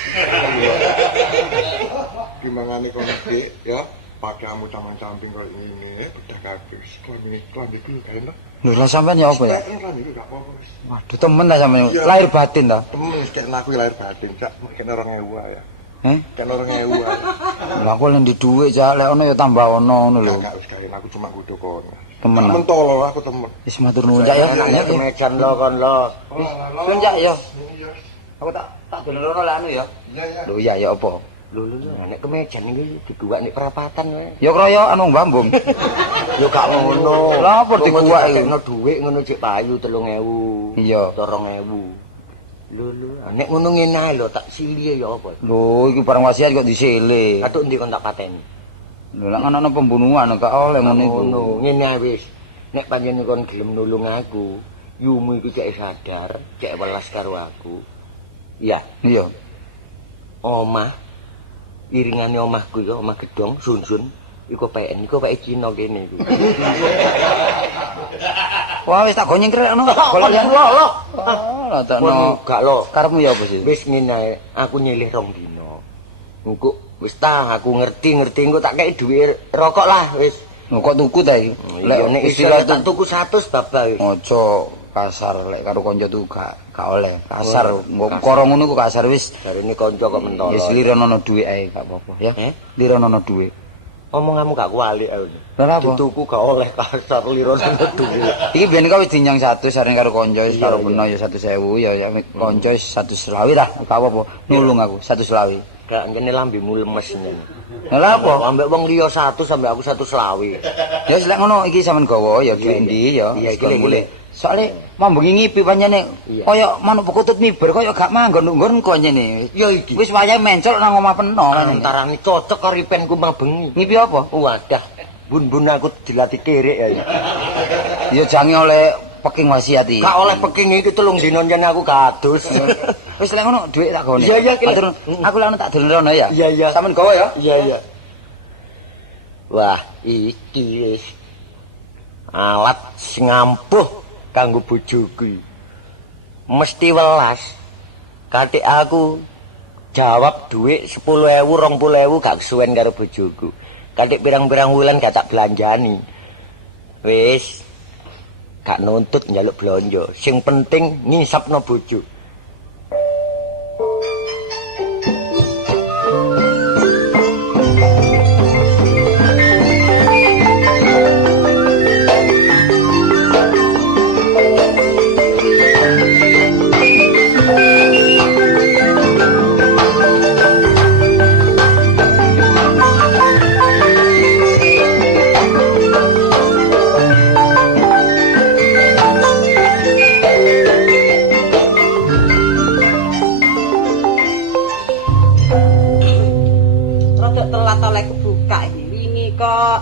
Gimana kon Dik ya? Pakaianmu camping koyo ngene, bedak kaki. Klambi iki gak enak. Lho lah sampean ya apa ya? Klambi iki gak apa-apa. Waduh temen ta sampean lahir batin ta? Temen wis kek aku lahir batin, Cak. Kene 2000 ya. Kene 2000 ya. Lah aku lek ndek dhuwit cak, lek ono ya tambah ono ngono lho. Gak wis kae aku cuma kudu kon. Temen. Temen tolo aku temen. Wis matur nuwun cak ya. Nek kemejan lo kon lo. Nuwun cak ya. Iya. Aku tak donono lek anu ya. Iya ya. Lho iya ya apa? Lho nek kemejan iki diguwak nek perapatan wae. Ya kroyo anu Bambung. Yo gak ngono. Lah apa diguwak iki? Ono dhuwit ngono cek payu 3000. Iya. 2000. Lho nek ngono ngene ae lho tak silie ya apa. Lho iki barang wasiat kok disele. Atuk ndi kon tak pateni. Lho lek ana pembunuhan gak oleh ngono iku. Ngono, ngene ae wis. Nek panjenengan kon gelem nulung aku, yumu iku cek sadar, cek welas karo aku. Iya. Iya. Omah iringane omahku ya, omah gedong, sun-sun. Iku PN, iku pake Cina kene iku. Wah wis tak go nyengkrekno. Golek lho. Lah takno. Gak lo. Karepmu ya apa sih? Wis ngene ae, aku nyilih 2 dina. Engko wis ta aku ngerti engko tak kei dhuwit rokok lah wis. Kok tuku ta iki? Lek nek istilah tak tuku 100 babah wis. Ojo kasar lek karo kanca tuku gak oleh. Kasar nggo karo ngono ku kasar wis. Jarine kanca kok mentolo. Wis lirono dhuwit ae gak apa-apa ya. Lirono dhuwit. Omonganmu gak kualik aku. Lah apa? Dituku gak oleh kasar lirono dhuwit. Iki biyen kok wis dinyang 100 sareng karo kanca wis karo beno ya 100.000 ya kanca wis 120 lah gak apa-apa. Nulung aku 120. Gak ngene lambemu lemes ngene. Lah apa? Ambek wong liya 100 sampe aku 120. Ya wis lek ngono iki sampean gawa ya ndi ya. Iya iki lek Soale mambengi ngipi pancene kaya manuk pekutut miber kaya gak manggon nggon konyene. Ya iki. Wis wayahe mencol nang omah peno ngene. Antarane cocok karo ipenku mambengi. Ngipi apa? Wadah, bun-bun aku dilatih kerek ya. Ya jange oleh peking wasiat iki. Gak oleh peking iki 3 dina yen aku kadus. Wis lek ngono dhuwit tak gone. Iya, Matur aku lek ono tak dolen ya. Iya, iya. Sampeyan gawa ya. Iya, iya. Wah, iki wis alat sing ampuh kanggo bojoku. Mesti welas. Katik aku jawab dhuwit 10.000 20.000 gak kesuwen karo bojoku. Katik pirang-pirang wulan gak tak belanjani. Wis gak nuntut njaluk blonjo. Sing penting ngisapno bojo. telat oleh kebuka ini. Wingi kok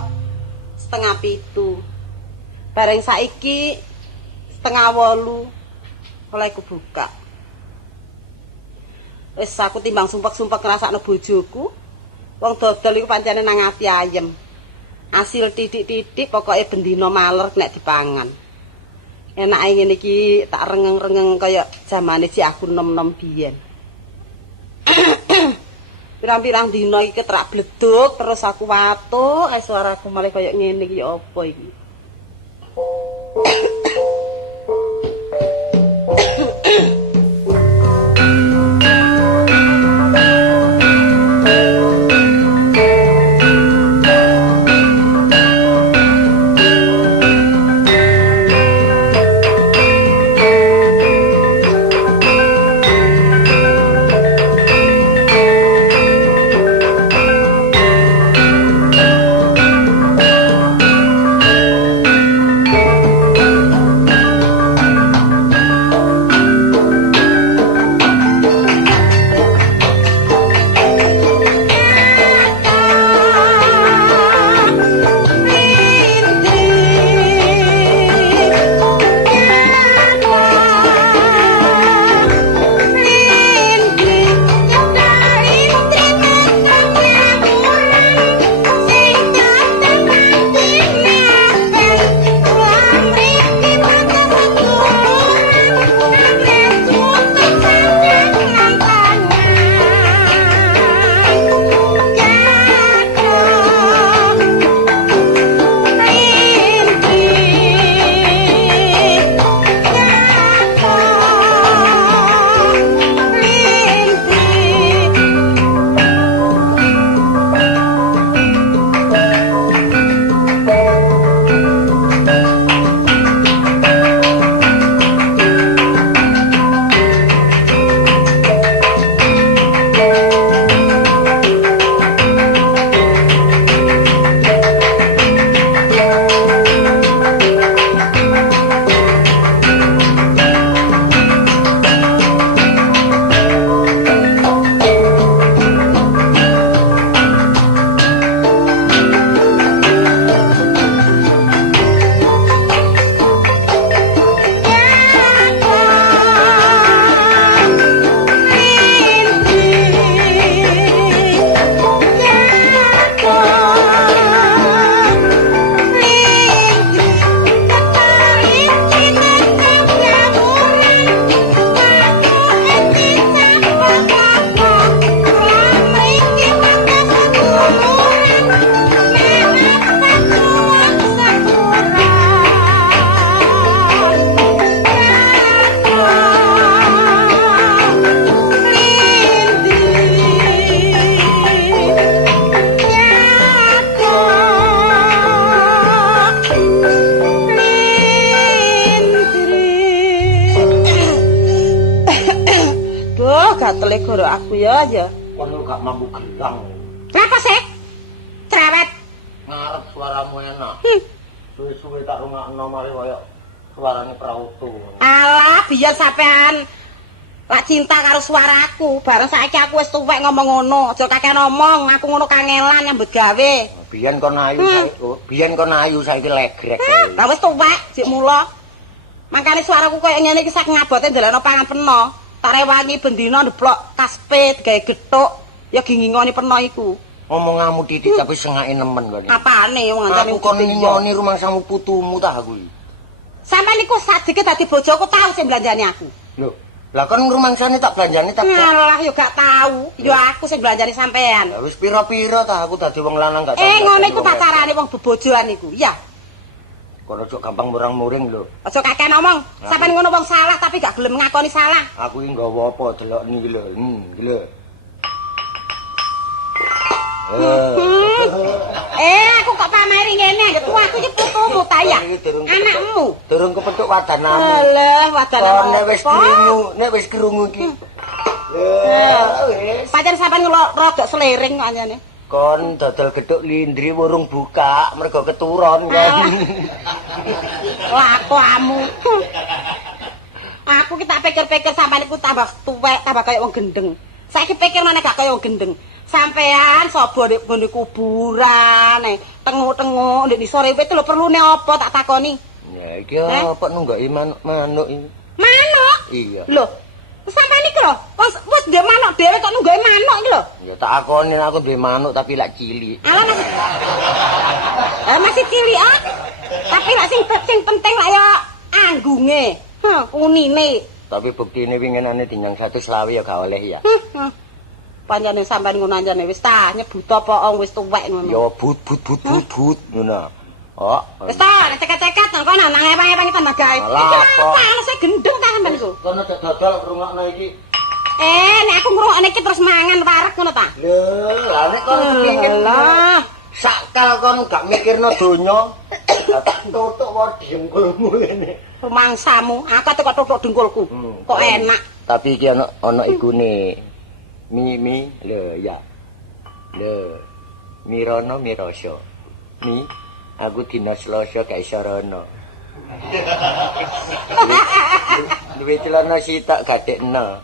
6:30. Bareng saiki 7:30 oleh kebuka. Wis aku timbang sumpek-sumpek ngrasakno bojoku. Wong dodol iku pancene nang ati ayem. Asil titik-titik pokoke bendina maler nek dipangan. Enake ngene iki tak rengeng-rengeng kaya zamane si aku nom-nom biyen. Pirang-pirang dina iki ketrak bleduk terus aku watuk, suaraku malah kaya ngene iki apa iki. gatele goro aku ya. Kon gak mampu gelang. Kenapa sih? Cerewet. Ngarep suaramu enak. Suwe-suwe tak rungokno mari koyo suarane prauto. Alah, biar sampean lak cinta karo suaraku. Bareng saiki aku wis tuwek ngomong ngono. Aja kakek ngomong, aku ngono kangelan nyambut gawe. Biyen kon ayu saiki legrek. Lah wis tuwek, sik mula. Mangkane suaraku koyo ngene iki sak ngabote ndelokno pangan peno. Tak rewangi bendina ndeplok kaspit gawe gethuk ya gingingoni peno iku. Ngomonganmu titik tapi sengake nemen kok. Apane wong ngancani aku kon ngoni rumangsamu putumu ta aku iki. Sampeyan iku sadike dadi bojoku tau sing belanjani aku. Lho, lah kon rumangsane tak belanjani tak. Alah yo gak tau. Yo aku sing belanjani sampean. Lah wis pira-pira ta aku dadi wong lanang gak tau. Ngono iku pacarane wong bebojoan iku. Iya. Kon aja gampang murang-muring lho. Aja kakek ngomong. Sampeyan ngono wong salah tapi gak gelem ngakoni salah. Aku iki nggawa apa delok niki lho. Iki lho. Aku kok pameri ngene, tuwa aku iki putumu ta ya. Anakmu. Durung kepethuk wadanamu. Alah, wadanamu. Nek wis krungu iki. Pancen sampean rodok slering anyane. Kon dodol gedhuk lindri urung buka mergo keturon kan. Lakomu. Aku ki tak pikir-pikir sampean iku tambah tuwek, tambah kaya wong gendeng. Saiki pikir maneh gak kaya wong gendeng. Sampean sapa nek ngene kuburan, tenguk-tenguk ndek sore wit lho perlune apa tak takoni? Ya iki apa nunggoki manuk iki. Manuk? Iya. Lho, sampean iki lho, wis ndek manuk dhewe kok nunggoki manuk iki lho. Ya tak akoni aku duwe manuk tapi lak cilik. Alah masih cilik ah. Tapi lak sing penting lak ya anggunge. Unine. Tapi buktine winginane dinyang 120 ya gak oleh ya. Panjane sampean ngono anjane wis ta nyebut apa wis tuwek ngono. Ya but ngono. Oh. Wis ta cekat-cekat kok nang epang-epang tambah gawe. Iki apa anase gendeng ta sampean iku? Kono dodol ngrungokno iki. Nek aku ngrungokne iki terus mangan wareg ngono ta? Lho, lah nek kon kepengin lah sakal kon gak mikirno donya. Tak tutuk wae dengkulmu ngene. Rumangsamu, aku kok tutuk dengkulku. Kok enak. Tapi iki ana ikune. Mi lho ya. Lho. Mirono mirasa. Mi aku dina Selasa gak iso rono. Duwe celana sitok gadekno.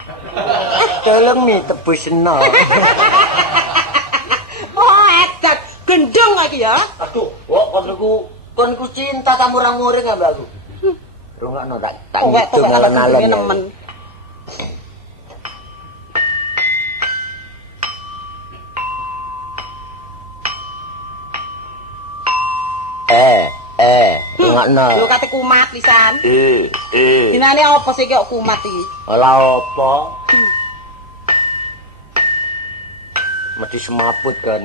Tolong mi tebusno. Oh, edak gendeng iki ya. Aduh, kon niku cinta ta murang-muring ambek aku. Rungokno tak ngitung alon-alon. Rungokno. Lho kate kumat pisan. Dinane apa sih kok kumat iki? Lah apa? Mati semaput kan.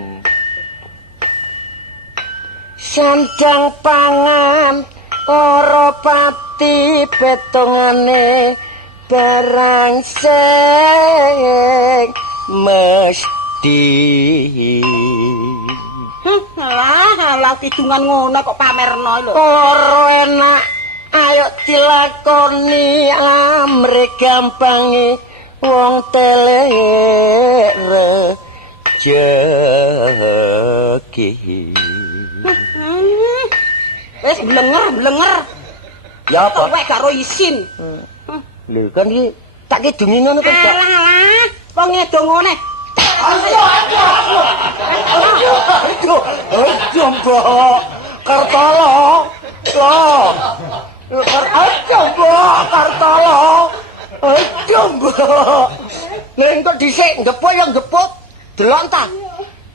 Sandang pangan ora pati betongane barang sing mesti. Lah kidungan ngono kok pamerno lho. Ora enak. Ayo dilakoni amre gampange wong telek rejeki. Wis blenger. Ya apa? Kowe gak ro isin. Lho kan iki tak kidungi ngono kok. Alah, wong edo ngene. Ayo, Mbok. Kartolo. Loh. Ayo, Mbok, Kartolo. Ayo, Mbok. Nek kok dhisik ngepuk ya ngepuk. Delok ta.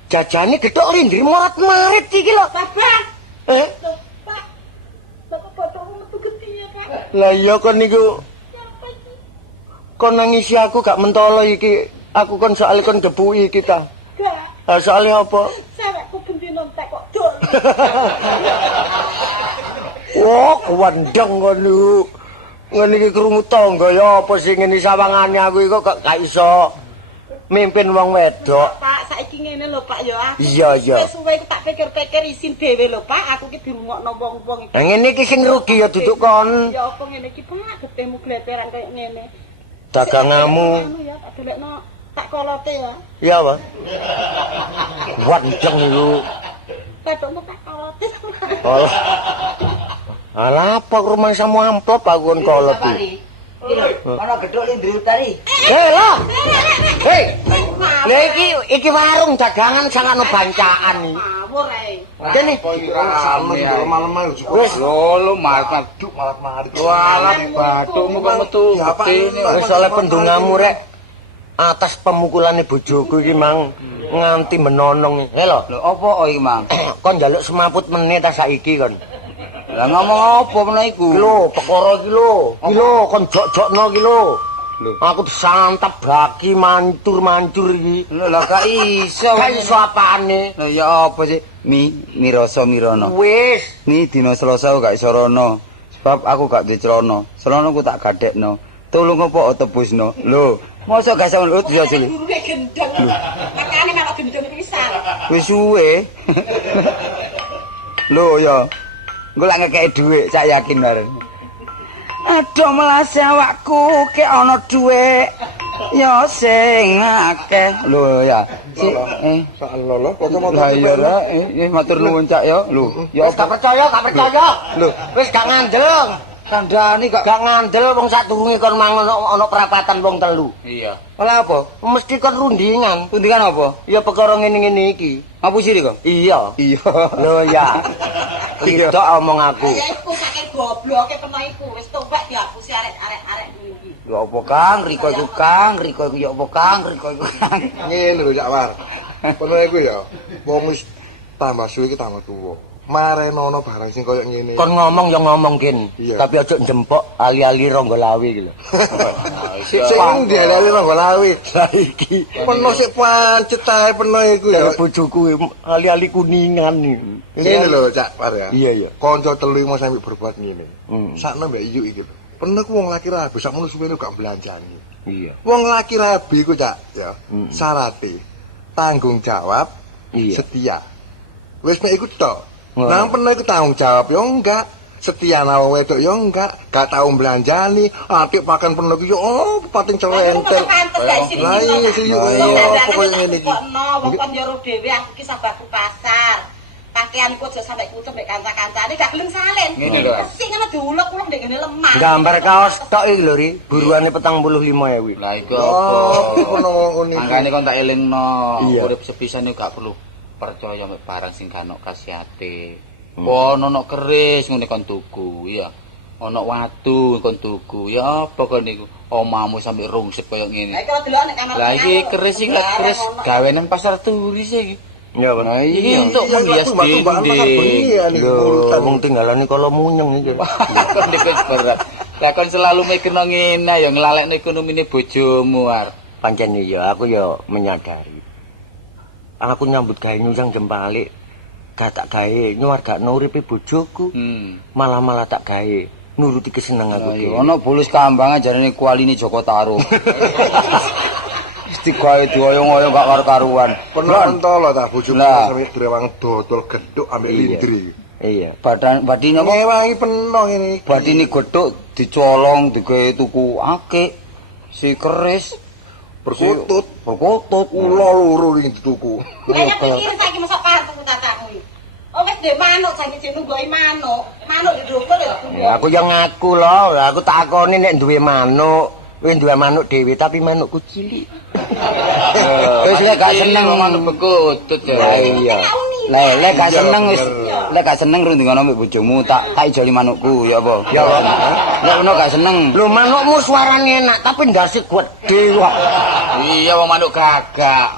Jajane gethuk rindir morat-marit iki lho. Bapak. Pak. Bapak bodohmu metu gede ya, Pak. Lah iya kon niku. Kon nangisi aku gak mentolo iki. Aku kon soal kon gepuki kita. Gak. Soalnya apa? Sawekku gendino entek kok dol. Wah, kewandang kon niku. Ngene iki krungu tangga ya apa sing ngene sawangane aku iki kok gak iso mimpin wong wedok. Pak, saiki ngene lho, Pak ya. Iya. Suwe ku tak pikir-pikir isin dhewe lho, Pak. Aku ki dirungokno wong-wong iki. Nah ngene iki sing rugi ya duduk kon. Ya apa ngene iki, Pak? Getemu gleteran kaya ngene. Dagangamu. Anu ya, tak delekno tak kolote ya. Iya, Pak. Wandeng niku. Pedokmu tak kolote. Oh. Alah apa rumah samu amplop aku kon kolot iki. Ana gedhok Lindri Utari. Lah. Hei. Lah iki warung dagangan sangano bancaan iki. Ngawur ae. Kene. Malam-malam Wis Lho, malah malam-malam. walah bathukmu kok metu gedene. Wis oleh pendungamu rek. Atas pemukulane bojoku iki mang nganti menonong. Lho. Lho apa iki, Mang? Kon njaluk semaput meneh ta saiki kon. Lah ngomong apa meneh iku? Lho, perkara iki lho. Iki lho kon jok-jokno iki lho. Aku disantap bagi mancur-mancur iki. Lho lah gak iso. Gak iso apane. Lho ya apa sih? Mirasa Mirono. Wis. Ni dina Selasa gak iso rono. Sebab aku gak duwe celana. Celanaku tak gadekno. Tulung apa tebusno. Lho, mosok gak iso lut ya Juli. Durunge gendeng. Makane malah gendeng pisan. Wis suwe. Lho ya. Engko lak ngekeki dhuwit, sak yakin bareng. Aduh melase awakku kek ana dhuwit. Ya sing akeh. Lho ya. Sak lolo foto-foto. Lah iya ra, matur nuwun Cak ya. Lho, ya Wis gak percaya. Lho. Wis gak ngandel. Kandhani gak ngandel wong sadurunge kon mangan ana perapatan wong telu. Iya. Ola apa? Mesti kon rundingan. Rundingan apa? Ya perkara ngene-ngene iki. Ngapusi kok? Iya. Iya. Lho ya. Tidak omong aku. Ya iku saking gobloke peno iku wis tombak dihapusi arek-arek iki. Ya apa Kang, Riko iku Kang, Riko iku ya apa Kang, Riko iku Kang. Ngene lho Cak War. Peno iku ya wong wis tambah suwe iki tambah tuwa. Marenono barang sing koyo ngene. Kon ngomong ya ngomong kin, Iya. tapi aja njempok ali-ali ronggo lawi iki lho. Sing dialali nang lawi. Saiki Peno sik pancet ae peno iku ya. karo bojoku ali-ali kuningan iki. Ngene lho Cak War ya. Iya iya. Kanca telu mau sampe berbuat ngene. Hmm. Sakno mbek Yu iki lho. Peno ku wong laki rabi sakmono suwene gak belanjani. Iya. Wong laki rabi ku Cak ya. Hmm. Syarate tanggung jawab, Iya. setia. Wis mek iku tok. Oh. Nang pernah iku tanggung jawab yo enggak. Setia nawa wedok yo enggak. Gak tau belanjani. Atik pakan pernah iku yo pating celentel. Lah iya sih yo pokoke ngene iki. Wong kon yo dhewe aku iki sabaku pasar. Pakaianku aja sampe kucep mek kanca-kancane gak gelem salin. Ngene lho. Sing ngono diulek-ulek ndek ngene lemah. Gambar kaos tok iki lho Ri, buruane 45.000. Lah iku Oh, apa? kono ngene. Mangkane kon tak elingno, Iya. urip sepisan iku gak perlu percaya mek barang sing gak ono khasiate. Ono keris ngene kon tuku, ya. Ono watu kon tuku, ya apa kon niku? Omahmu sampe rungsek koyo Lah ngene. iki delok nek kamar. Lah iki keris iki lah keris gawenan pasar turis iki. Ya bener. Iki untuk Iya, menghias tumbak-tumbakan pasar dinding. berlian iki Lho, urutan. wong tinggalane kala munyeng iki. Kon niku berat. Lah kon selalu mikirno ngene ya nglalekno ekonomine bojomu ar. Pancen ya aku ya menyadari. Aku nyambut gawe nyungsang jempalik. Gak tak gawe nyuwargakno uripe bojoku. Malah tak gawe nuruti kesenengan aku dhewe. Ono bulus kambang ajarane kualine Joko Tarung. Mesti gawe dioyong-oyong gak karo-karuan. Pernah entolo ta bojoku Lah. sampe drewang dodol genduk ambek Iya. lindri. Iya. Badine apa? Ngewangi peno ngene iki. Badine godhok dicolong digawe tuku akik. Si keris Berkutut. berkutut. Ula loro iki dituku. Kaya pikir saiki mosok partu tatamu iki. Oh wis ndek manuk saiki jeneng goi manuk. Manuk di dhuwur Ya aku yang ngaku loh, aku takoni nek duwe manuk, wis duwe manuk dhewe tapi manukku cilik. Wis lek gak seneng manuk bekutut Lah ya. iya. Lek gak seneng wis lek gak seneng rundingono mbek bojomu tak ijoli manukku ya apa? Ya apa? Lek ono gak seneng. Lho manukmu suarane enak tapi ndase gede kok. Iya wong manuk gagak.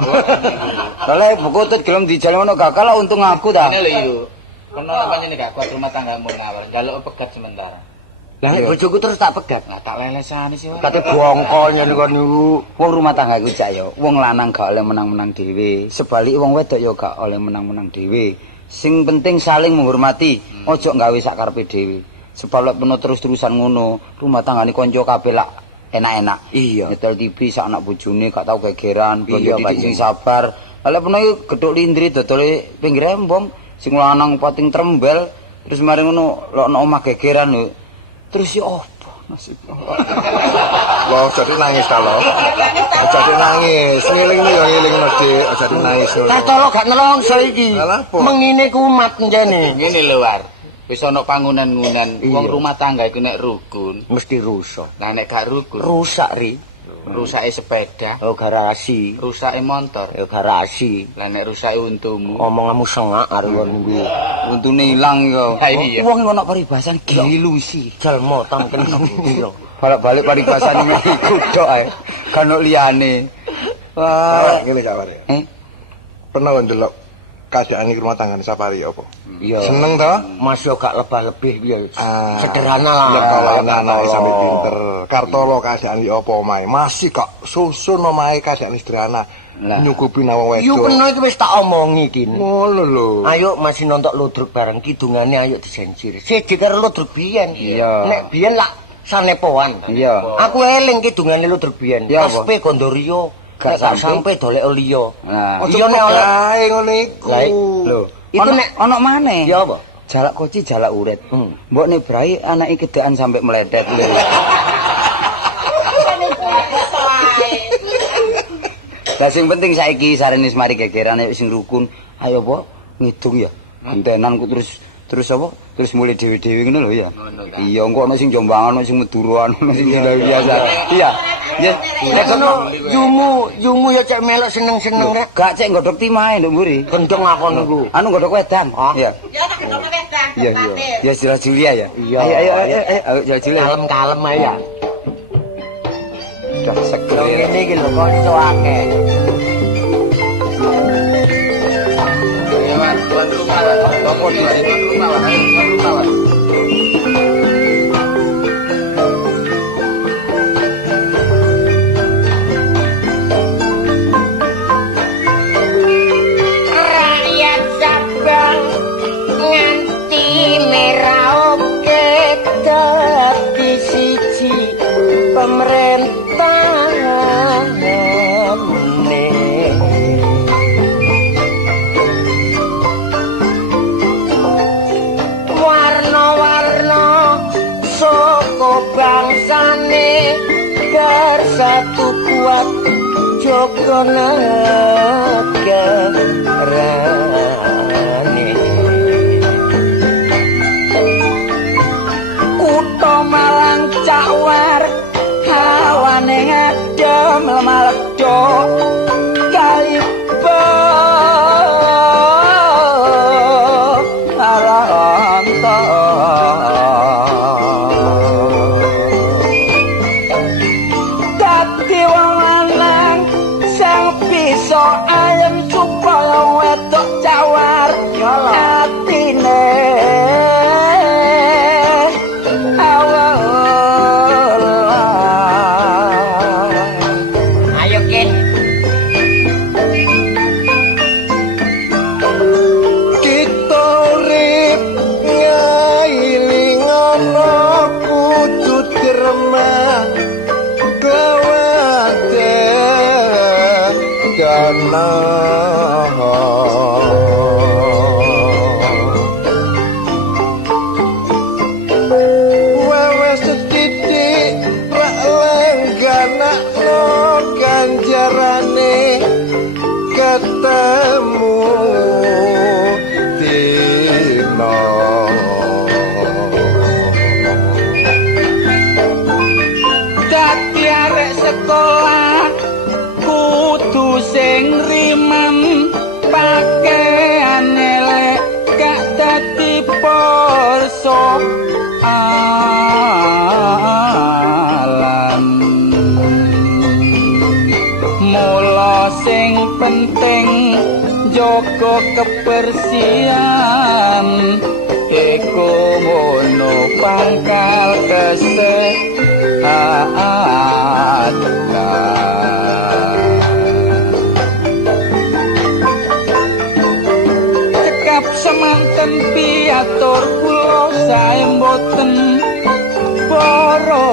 Lah lek bekutut gelem dijali manuk gagak lah untung aku ta. Ngene lho yo. Kono pancene gak kuat rumah tanggamu ngawur, njaluk pegat sementara. Lah nek bojoku terus tak pegat. Lah tak lelesane sih. Kate bongkol nyene kon niku. Wong rumah tangga iku cak yo, wong lanang gak oleh menang-menang dhewe. Sebalik wong wedok yo gak oleh menang-menang dhewe. Sing penting saling menghormati, ojo gawe sak karepe dhewe. Sebab lek peno terus-terusan ngono, rumah tanggane kanca kabeh lak enak-enak. Iya. Nyetel TV sak anak bojone gak tau gegeran, Iya, bojo Pak, didik sing sabar. Lah peno yo gedhok lindri dodole pinggir embong, sing lanang pating trembel, terus mari ngono lokno omah gegeran lho. Terus yo opo nasib. Wah, jadi nangis ta lo. Jadi nangis. Ngeling yo ngeling mesti jadi nangis. Kartolo gak nelongso iki. Lah apa? Mengine kumat njene. Ngene lho war. Wis ana pangunan-ngunan wong Iya. rumah tangga iku nek rukun. Mesti rusak. Lah nek gak rukun, Rusak ri. rusake sepeda, Oh garasi. rusake motor. Ya garasi. Lah nek rusake untumu, Omonganmu sengak karo kon niku. untune ilang yo. Wong iku ana paribasan gilusi. Jalmo tangken iya. Balik-balik paribasane mek iku tok ae. Kan ono liyane. Wah, Ngene Cak War. Pernah ndelok keadaan iki rumah tangga Sapari apa? Iya. Seneng to? Mas yo gak lebah-lebih piye. Ah, Sederhana lah. Ya kalau Ya, anak-anak Kartolo. sampe pinter. Kartolo keadaan iki apa omahe? Masih kok susun omahe keadaan sederhana. Lah. Nyukupi nawang Yo wedok. peno iki wis tak omongi kin. Ngono lho. Ayo masih nonton ludruk bareng kidungane ayo disensir. Siji karo ludruk biyen. Iya. Nek biyen lak sanepoan. Iya. Aku eling kidungane ludruk biyen. Iya, Pas apa? pe Gondorio. Gak Gak sampe. sampe dolek liya. Nah, Iya nek oleh. Kae ngono iku. Lah lho. Iku nek ono maneh. ya apa? Jalak koci jalak uret. Mbok ne brai anake gedekan sampe meledet lho. Lah sing penting saiki sarene mari gegeran ayo sing rukun. Ayo po ngidung ya. Gentenan ku terus Terus apa? Terus mulai dewe-dewe ngono lho ya. Ngono ta. Iya, engko ana sing Jombangan, ana sing Maduran, ana sing biasa. Iya. Ya, Nek kono yumu ya cek melok seneng-seneng rek. gak cek nggodhok timae lho mburi. Gendeng aku niku. Anu nggodhok wedang. Iya. Ya tak ketemu wedang. Iya, iya. Ya Sila Julia ya. Iya. Ayo Sila Julia. Kalem-kalem ae ya. Udah seger. Lho ngene iki lho kok iso akeh. Ya, Mas, tuan rumah lah. Toko di sini tuan rumah lah. Ayo, tuan rumah lah. Rakyat Sabang nganti merauke dadi siji pemerintahan. Warna-warna saka bangsane bersatu kuat jaga negarane. Kutha Malang cawar hawane adem lemaledo kalibo alanto. Dadi wong lanang sing bisa ayem supaya wedok cawar atine. Ayo Kin. Kita urip ngailing ana kudu diremah kewaten kana wewes setitik rak langganakno ganjarane ketemu dina. Dadi arek sekolah kudu sing riman pakaian elek gak dadi persoalan. Mula sing penting jaga kebersihan iku ngono pangkal kesehatan. Cekap semanten piatur kula sae mboten para